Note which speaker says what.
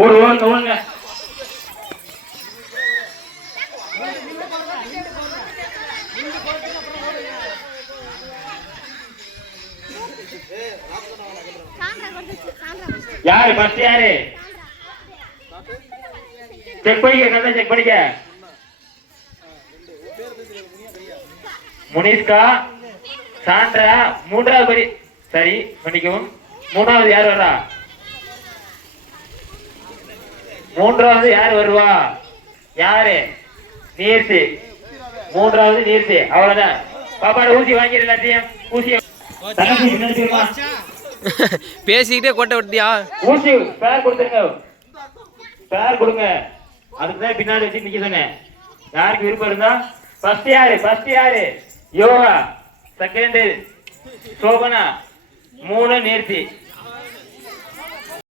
Speaker 1: ஓடு ஓடுங்க ஓடுங்க யாரு ஃபர்ஸ்ட் யாரு? செக் பண்ணிக்க கதை செக் பண்ணிக்க முனிஷ்கா சாண்டா மூன்றாவது படி சரி மன்னிக்கவும். மூணாவது யார் வர்றா? மூன்றாவது யார் வருவா? யாரு? நீர்த்தி. மூன்றாவது நீர்த்தி. அவ்வளவுதான். பாப்பாட ஊசி வாங்கிடு எல்லாத்தையும். ஊசி தங்கச்சி பின்னாடி போயிருமா?
Speaker 2: பேசிக்கிட்டே கோட்டை விட்டியா
Speaker 1: ஊசி பேர் கொடுத்துருங்க. பேர் கொடுங்க. அதுக்கு தான் பின்னாடி வச்சு நிக்க சொன்னேன். யாருக்கு விருப்பம் இருந்தா? ஃபர்ஸ்ட் யாரு? ஃபர்ஸ்ட் யாரு? யோகா. செகண்ட் சோபனா. மூணு நேர்த்தி.